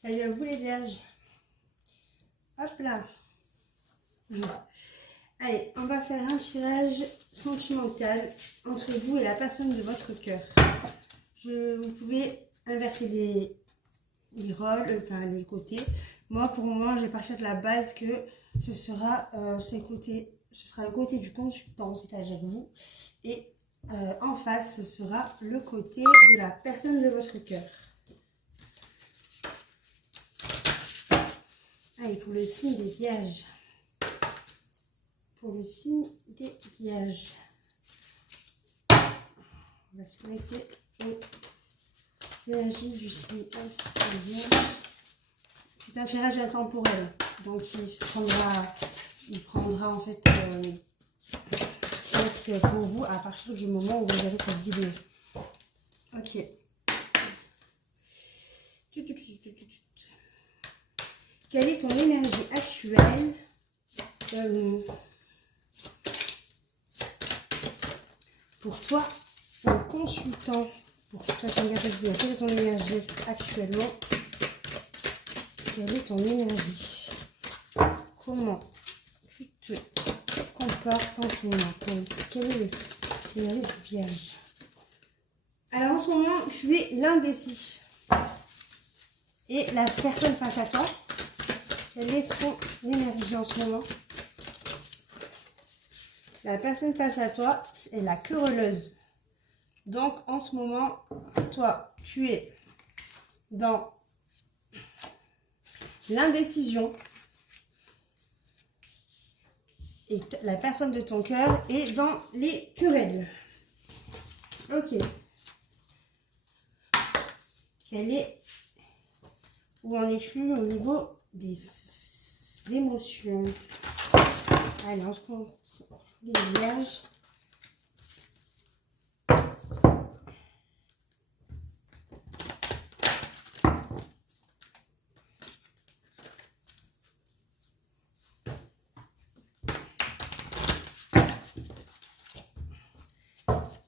Salut à vous les vierges. Hop là. Allez, on va faire un tirage sentimental entre vous et la personne de votre cœur. Vous pouvez inverser les rôles, enfin les côtés. Moi, pour moi, je vais partir de la base que ce sera le côté du consultant, c'est-à-dire vous. Et en face, ce sera le côté de la personne de votre cœur. Allez, pour le signe des vierges. Pour le signe des vierges. On va se connecter aux énergies du signe des vierges. C'est un tirage intemporel. Donc, il prendra en fait sens pour vous à partir du moment où vous verrez cette vidéo. Ok. Quelle est ton énergie actuelle pour toi, un consultant, pour toi, quelle est ton énergie actuellement? Quelle est ton énergie? Comment tu te comportes en ce moment? Quelle est l'énergie du vierge? Alors en ce moment, tu es l'indécis. Et la personne face à toi, quelle est son énergie en ce moment? La personne face à toi est la querelleuse. Donc, en ce moment, toi, tu es dans l'indécision. Et la personne de ton cœur est dans les querelles. Ok. Où en es-tu au niveau des émotions? Allez, on se compte les vierges.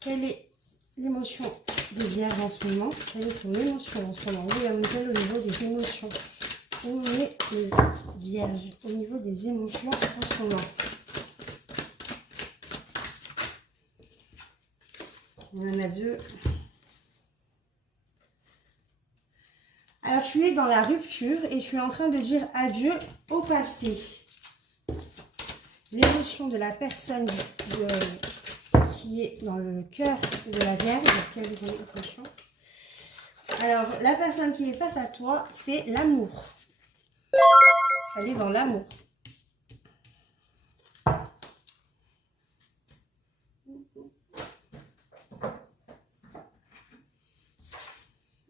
Quelle est l'émotion des vierges en ce moment? Quelle est son émotion en ce moment? Oui, on est au niveau des émotions. On est les vierges au niveau des émotions en ce moment. On en a deux. Alors, tu es dans la rupture et tu es en train de dire adieu au passé. L'émotion de la personne qui est dans le cœur de la Vierge. Alors, la personne qui est face à toi, c'est l'amour. Elle est dans l'amour.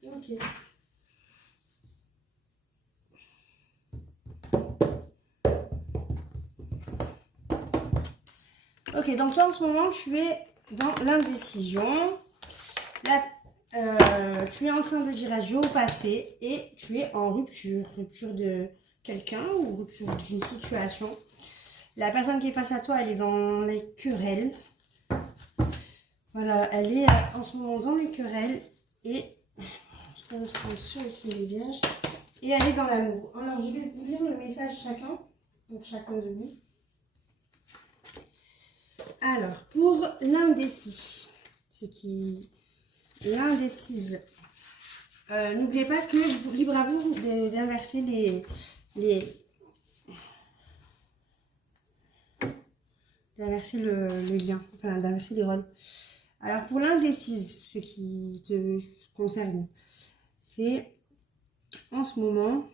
Ok. Ok, donc toi en ce moment, tu es dans l'indécision. Tu es en train de dire adieu au passé et tu es en rupture. Rupture de quelqu'un ou rupture d'une situation. La personne qui est face à toi, elle est dans les querelles. Voilà, elle est en ce moment dans les querelles et je pense sur le signe des vierges. Et elle est dans l'amour. Alors, je vais vous lire le message chacun, pour chacun de vous. Alors, pour l'indécis, l'indécise, n'oubliez pas que libre à vous d'inverser d'inverser le lien, enfin d'inverser les rôles. Alors, pour l'indécise, ce qui te concerne, c'est en ce moment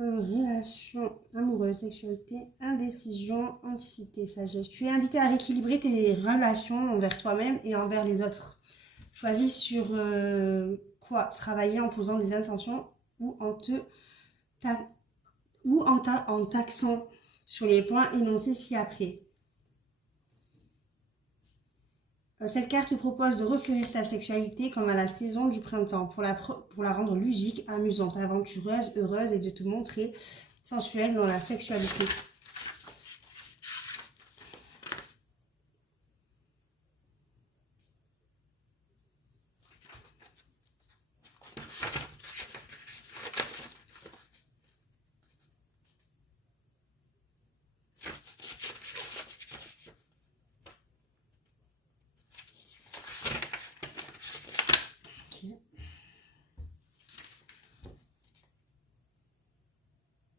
relation amoureuse, sexualité, indécision, anticité, sagesse. Tu es invité à rééquilibrer tes relations envers toi-même et envers les autres. Choisis sur quoi travailler en posant des intentions ou en taxant sur les points énoncés ci-après. Cette carte te propose de refleurir ta sexualité comme à la saison du printemps pour la rendre ludique, amusante, aventureuse, heureuse et de te montrer sensuelle dans la sexualité.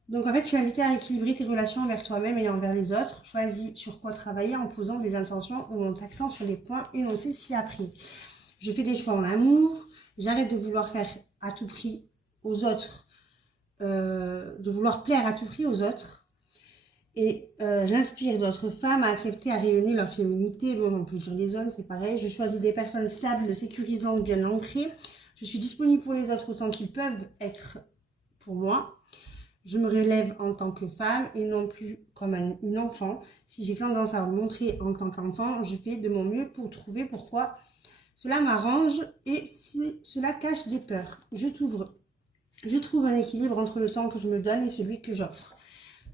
Donc en fait, tu es invité à équilibrer tes relations envers toi-même et envers les autres. Choisis sur quoi travailler en posant des intentions ou en t'axant sur les points énoncés ci-après. Je fais des choix en amour. J'arrête de vouloir faire à tout prix aux autres, de vouloir plaire à tout prix aux autres. Et j'inspire d'autres femmes à accepter, à rayonner leur féminité. Bon, on peut dire les hommes, c'est pareil. Je choisis des personnes stables, sécurisantes, bien ancrées. Je suis disponible pour les autres autant qu'ils peuvent être pour moi. Je me relève en tant que femme et non plus comme une enfant. Si j'ai tendance à me montrer en tant qu'enfant, je fais de mon mieux pour trouver pourquoi cela m'arrange et si cela cache des peurs. Je trouve un équilibre entre le temps que je me donne et celui que j'offre.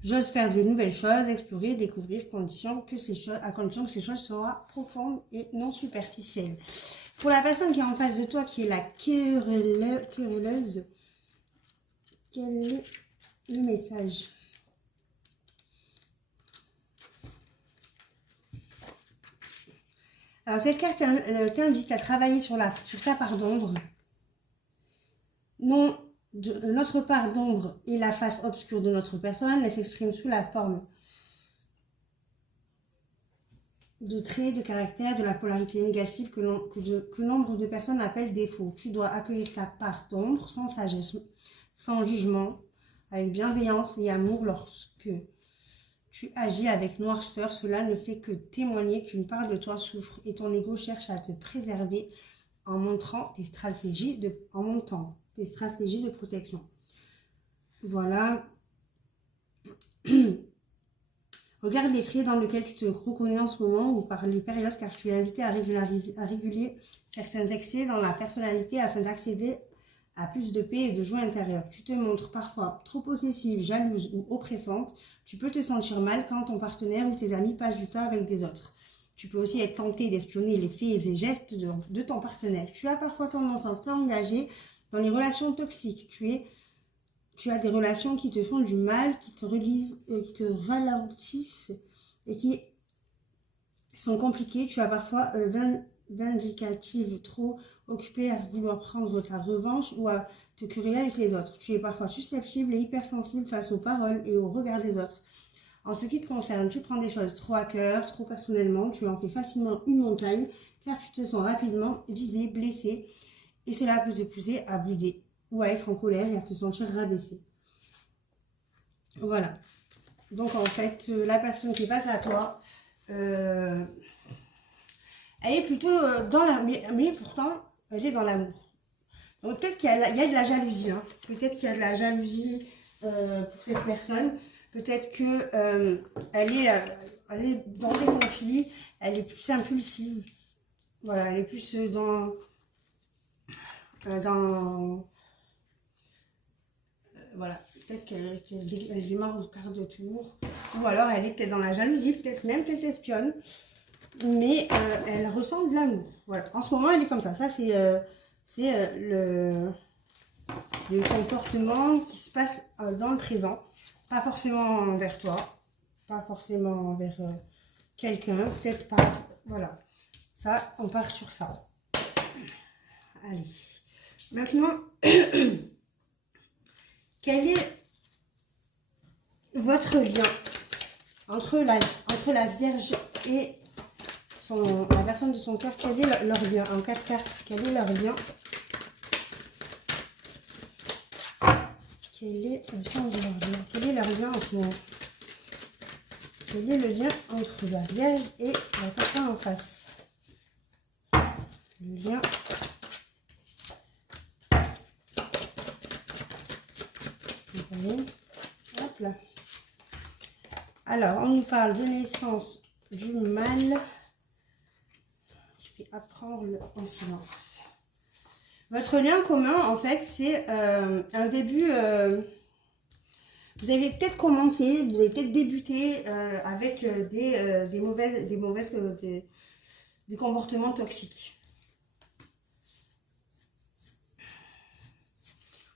J'ose faire de nouvelles choses, explorer, découvrir, à condition que ces choses soient profondes et non superficielles. Pour la personne qui est en face de toi, qui est la querelleuse, quel est le message? Alors cette carte t'invite à travailler sur ta part d'ombre. Non, notre part d'ombre et la face obscure de notre personne, elle s'exprime sous la forme de traits de caractère, de la polarité négative que nombre de personnes appellent défaut. Tu dois accueillir ta part d'ombre sans sagesse, sans jugement, avec bienveillance et amour. Lorsque tu agis avec noirceur, cela ne fait que témoigner qu'une part de toi souffre et ton ego cherche à te préserver en montrant tes stratégies de protection. Voilà. Regarde les traits dans lesquels tu te reconnais en ce moment ou par les périodes, car tu es invité à réguler certains excès dans la personnalité afin d'accéder à plus de paix et de joie intérieure. Tu te montres parfois trop possessive, jalouse ou oppressante. Tu peux te sentir mal quand ton partenaire ou tes amis passent du temps avec des autres. Tu peux aussi être tenté d'espionner les faits et gestes de ton partenaire. Tu as parfois tendance à t'engager dans les relations toxiques. Tu as des relations qui te font du mal, qui te ralentissent et qui sont compliquées. Tu as parfois vindicative, trop occupée à vouloir prendre ta revanche ou à te quereller avec les autres. Tu es parfois susceptible et hypersensible face aux paroles et aux regards des autres. En ce qui te concerne, tu prends des choses trop à cœur, trop personnellement, tu en fais facilement une montagne car tu te sens rapidement visé, blessé et cela peut te pousser à bouder ou à être en colère et à te sentir rabaissé. Voilà. Donc en fait, la personne qui est face à toi, elle est plutôt dans la... Mais pourtant, elle est dans l'amour. Donc peut-être qu'il y a de la jalousie. Hein. Peut-être qu'il y a de la jalousie pour cette personne. Peut-être qu'elle elle est dans des conflits. Elle est plus impulsive. Voilà, elle est plus voilà, peut-être qu'elle démarre au quart de tour. Ou alors elle est peut-être dans la jalousie, peut-être même qu'elle t'espionne. Mais elle ressent de l'amour. Voilà. En ce moment, elle est comme ça. Ça, c'est le comportement qui se passe dans le présent. Pas forcément envers toi. Pas forcément envers quelqu'un. Peut-être pas. Voilà. Ça, on part sur ça. Allez. Maintenant, quel est votre lien entre la Vierge et la personne de son cœur? Quel est leur lien? En 4 cartes, quel est leur lien? Quel est le sens de leur lien? Quel est leur lien en ce moment? Quel est le lien entre la Vierge et la personne en face? Le lien. Hop là. Alors, on nous parle de naissance du mal. Je vais apprendre en silence. Votre lien commun, en fait, c'est un début. Vous avez peut-être commencé, vous avez peut-être débuté avec des comportements toxiques.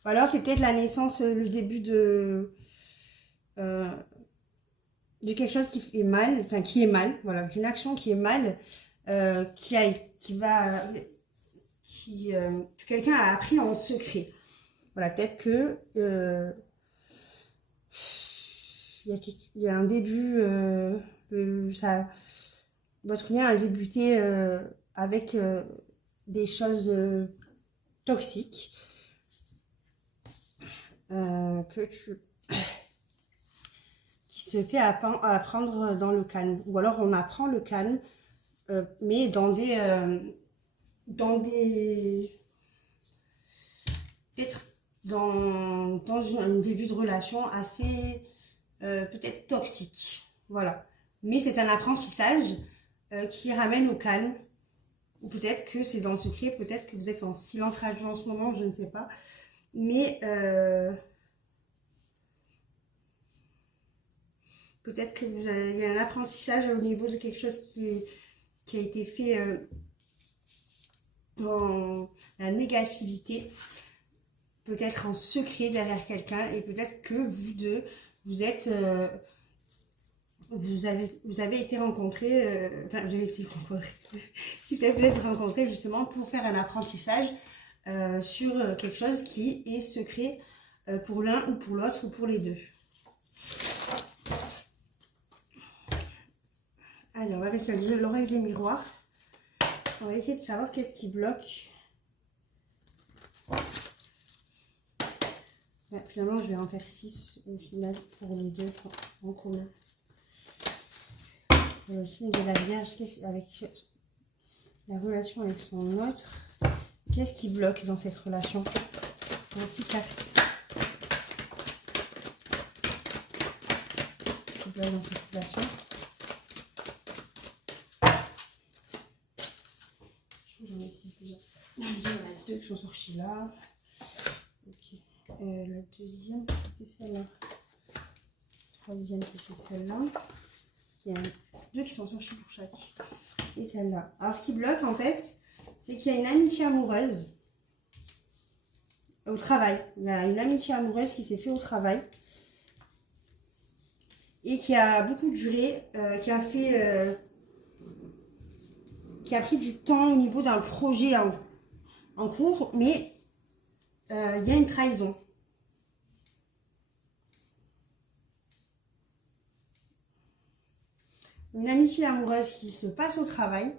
Ou alors, c'est peut-être la naissance, le début de quelque chose qui est mal, enfin qui est mal, voilà, d'une action qui est mal, que quelqu'un a appris en secret. Voilà, peut-être que il y a un début, votre lien a débuté avec des choses toxiques qui se fait apprendre dans le calme. Ou alors on apprend le calme, mais dans des peut-être dans un début de relation assez peut-être toxique. Voilà. Mais c'est un apprentissage qui ramène au calme. Ou peut-être que c'est dans le secret, peut-être que vous êtes en silence radio en ce moment, je ne sais pas. Mais peut-être que il y a un apprentissage au niveau de quelque chose qui a été fait dans la négativité, peut-être en secret derrière quelqu'un, et peut-être que vous deux, vous êtes... vous avez été rencontrés, enfin, vous avez été rencontrés, si vous avez peut-être rencontrés justement pour faire un apprentissage sur quelque chose qui est secret pour l'un ou pour l'autre ou pour les deux. Alors, avec l'oreille des miroirs, on va essayer de savoir qu'est-ce qui bloque. Ouais, finalement, je vais en faire 6 au final pour les deux en commun. Le signe de la Vierge, avec la relation avec son autre, qu'est-ce qui bloque dans cette relation? Dans 6 cartes. Qu'est-ce qui bloque dans cette relation? J'en ai 6 déjà. Il y en a 2 qui sont sortis là. Ok. La deuxième, c'était celle-là. La troisième, c'était celle-là. Il y en a 2 qui sont sortis pour chaque. Et celle-là. Alors, ce qui bloque, en fait, c'est qu'il y a une amitié amoureuse au travail. Il y a une amitié amoureuse qui s'est faite au travail et qui a beaucoup duré, qui a pris du temps au niveau d'un projet en cours, mais il y a une trahison. Une amitié amoureuse qui se passe au travail,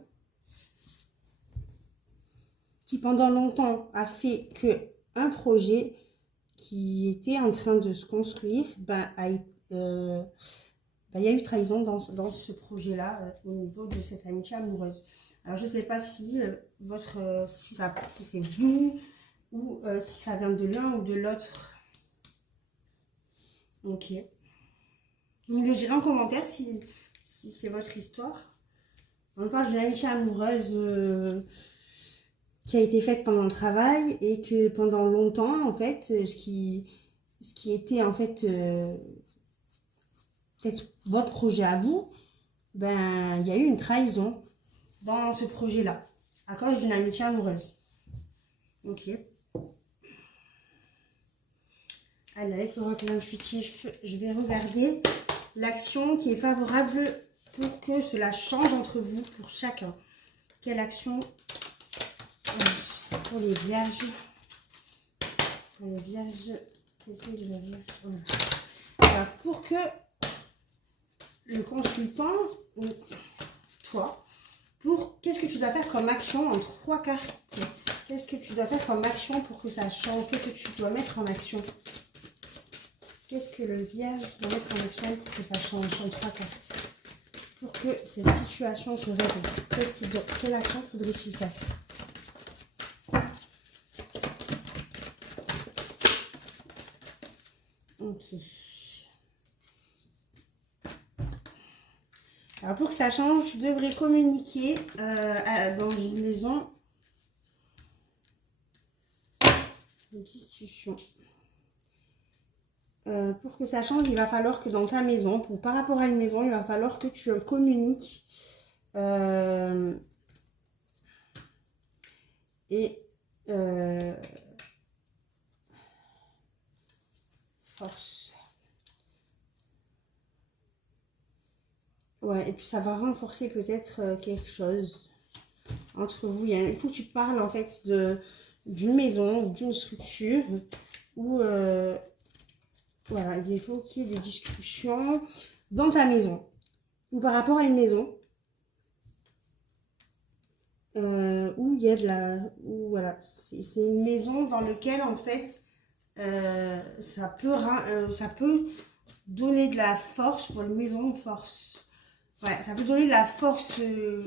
qui pendant longtemps a fait que un projet qui était en train de se construire, il y a eu trahison dans ce projet-là au niveau de cette amitié amoureuse. Alors je ne sais pas si si c'est vous ou si ça vient de l'un ou de l'autre. Ok. Vous me le direz en commentaire si c'est votre histoire. On parle d'une amitié amoureuse qui a été faite pendant le travail et que pendant longtemps, en fait, ce qui était en fait peut-être votre projet à vous, il y a eu une trahison dans ce projet-là à cause d'une amitié amoureuse. Ok. Allez, avec l'oracle intuitif, je vais regarder l'action qui est favorable pour que cela change entre vous, pour chacun. Quelle action pour les vierges? Pour les vierges, conseil de la vierge. Alors, pour que le consultant, ou toi, qu'est-ce que tu dois faire comme action en 3 cartes? Qu'est-ce que tu dois faire comme action pour que ça change? Qu'est-ce que tu dois mettre en action? Qu'est-ce que le vierge doit mettre en action pour que ça change en 3 cartes? Pour que cette situation se règle. Quelle action faudrait-il faire? Ok. Alors pour que ça change, tu devrais communiquer dans une maison de discussion. Pour que ça change, il va falloir que dans ta maison, par rapport à une maison, il va falloir que tu communiques force. Ouais, et puis ça va renforcer peut-être quelque chose entre vous. Il faut que tu parles en fait d'une maison ou d'une structure où voilà, il faut qu'il y ait des discussions dans ta maison ou par rapport à une maison où il y a de la... Où, voilà, c'est une maison dans laquelle, en fait, ça peut donner de la force pour une maison force. Ouais, ça peut donner de la force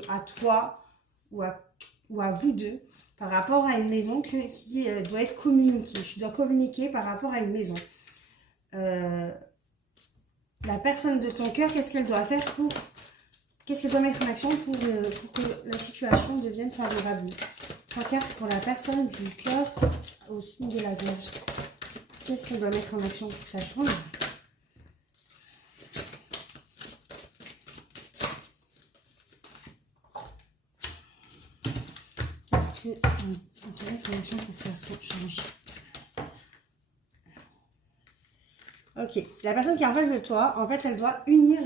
à toi ou à vous deux par rapport à une maison qui doit être communiquée. Tu dois communiquer par rapport à une maison. La personne de ton cœur, qu'est-ce qu'elle doit faire qu'est-ce qu'elle doit mettre en action pour que la situation devienne favorable? 3 cartes pour la personne du cœur au signe de la Vierge. Qu'est-ce qu'elle doit mettre en action pour que ça change? Qu'est-ce qu'on doit mettre en action pour que ça change? Ok, la personne qui est en face de toi, en fait, elle doit unir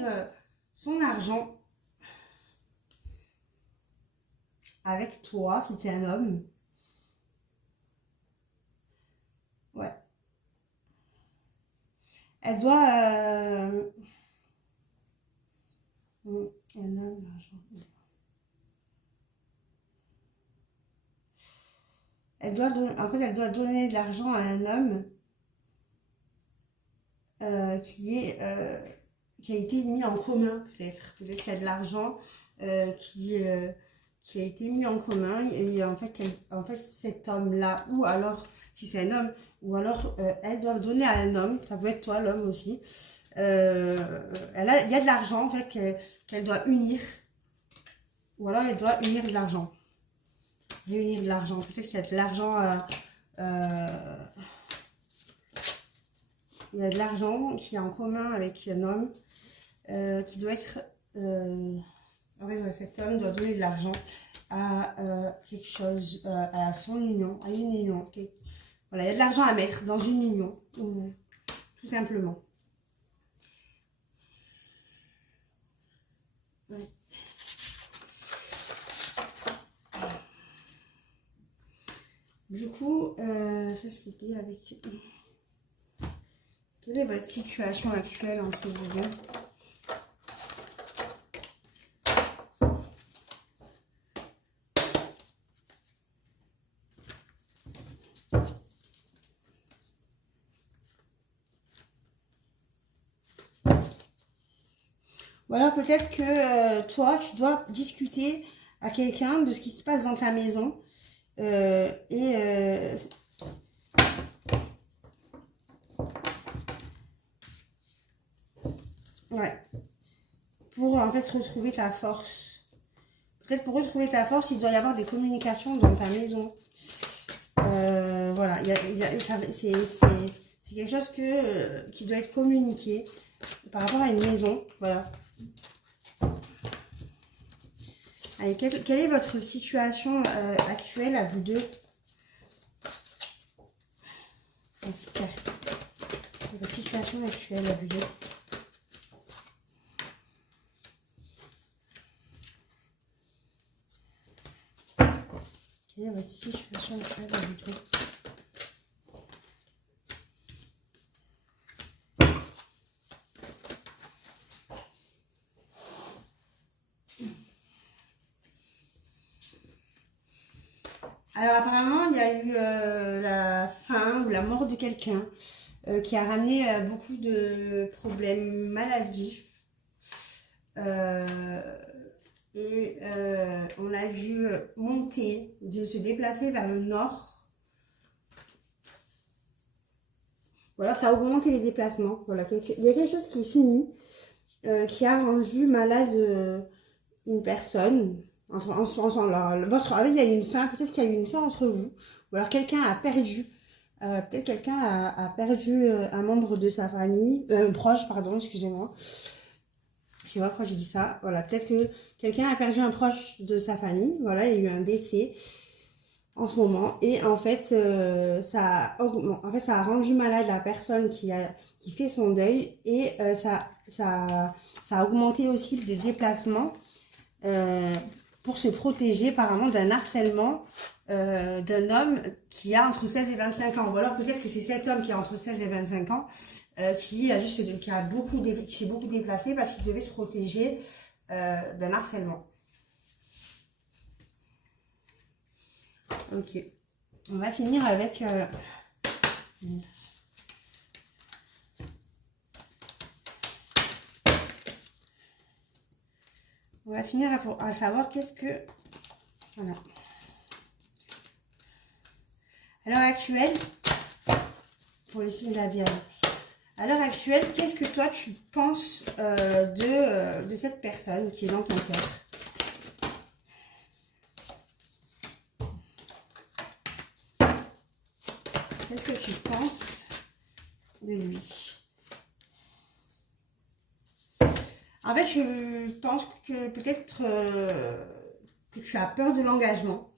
son argent avec toi, si tu es un homme. Ouais. Elle doit... un homme, l'argent. Elle doit donner de l'argent à un homme qui a été mis en commun, peut-être. Peut-être qu'il y a de l'argent qui a été mis en commun. Et en fait cet homme-là, ou alors, si c'est un homme, ou alors elle doit le donner à un homme. Ça peut être toi, l'homme aussi. Il y a de l'argent, en fait, qu'elle doit unir. Ou alors, elle doit unir de l'argent. Réunir de l'argent. Peut-être qu'il y a de l'argent il y a de l'argent qui est en commun avec un homme qui doit être... en fait, cet homme doit donner de l'argent à quelque chose, à son union, à une union. Okay. Voilà, il y a de l'argent à mettre dans une union, tout simplement. Ouais. Du coup, ça c'était avec... Quelle est votre situation actuelle entre vous deux? Voilà, peut-être que toi, tu dois discuter à quelqu'un de ce qui se passe dans ta maison. Ouais. Pour en fait retrouver ta force. Peut-être pour retrouver ta force, il doit y avoir des communications dans ta maison. Voilà, c'est quelque chose qui doit être communiqué par rapport à une maison. Voilà. Allez, quelle est votre situation actuelle à vous deux? Votre situation actuelle à vous deux. Quelle est votre situation actuelle à vous deux? Alors apparemment, il y a eu la fin ou la mort de quelqu'un qui a ramené beaucoup de problèmes maladifs. On a dû monter, se déplacer vers le nord. Voilà, ça a augmenté les déplacements. Voilà, il y a quelque chose qui est fini, qui a rendu malade une personne. Il y a eu une fin, peut-être qu'il y a eu une fin entre vous, ou alors quelqu'un a perdu, peut-être quelqu'un a perdu un membre de sa famille, proche, pardon, excusez-moi. Je sais pas pourquoi j'ai dit ça. Voilà, peut-être que quelqu'un a perdu un proche de sa famille. Voilà, il y a eu un décès en ce moment. Et en fait, ça a rendu malade la personne qui fait son deuil. Et ça a augmenté aussi des déplacements pour se protéger apparemment d'un harcèlement d'un homme qui a entre 16 et 25 ans. Ou alors peut-être que c'est cet homme qui a entre 16 et 25 ans qui s'est beaucoup déplacé parce qu'il devait se protéger d'un harcèlement. Ok. On va finir avec... on va finir à savoir qu'est-ce que... Voilà. À l'heure actuelle, pour le signe de la Vierge, à l'heure actuelle, qu'est-ce que toi tu penses de cette personne qui est dans ton cœur? Qu'est-ce que tu penses de lui? En fait, je pense que peut-être que tu as peur de l'engagement,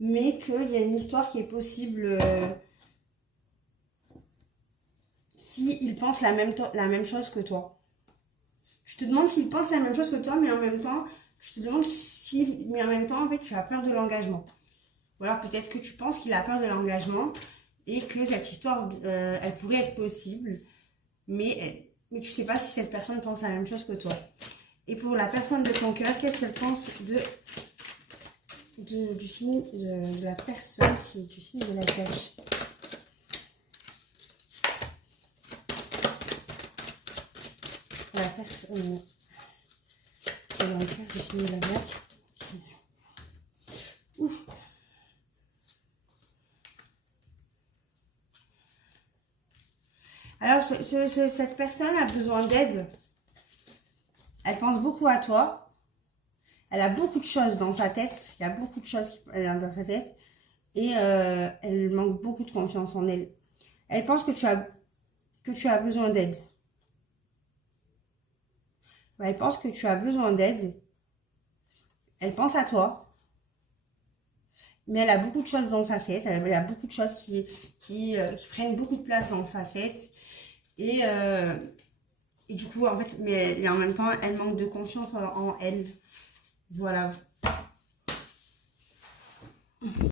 mais qu'il y a une histoire qui est possible s'il pense la même chose que toi. Tu te demandes s'il pense la même chose que toi, mais en même temps, mais en même temps, en fait, tu as peur de l'engagement. Ou alors peut-être que tu penses qu'il a peur de l'engagement et que cette histoire, elle pourrait être possible, mais tu ne sais pas si cette personne pense la même chose que toi. Et pour la personne de ton cœur, qu'est-ce qu'elle pense du signe de la personne qui est du signe de la Vierge? La personne qui est dans le cœur du signe de la Vierge. Ouf. Alors, cette personne a besoin d'aide. Elle pense beaucoup à toi. Elle a beaucoup de choses dans sa tête. Il y a beaucoup de choses dans sa tête. Et elle manque beaucoup de confiance en elle. Elle pense que tu as besoin d'aide. Elle pense que tu as besoin d'aide. Elle pense à toi. Mais elle a beaucoup de choses dans sa tête. Elle a beaucoup de choses qui prennent beaucoup de place dans sa tête. Et du coup, en fait, mais en même temps, elle manque de confiance en elle. Voilà.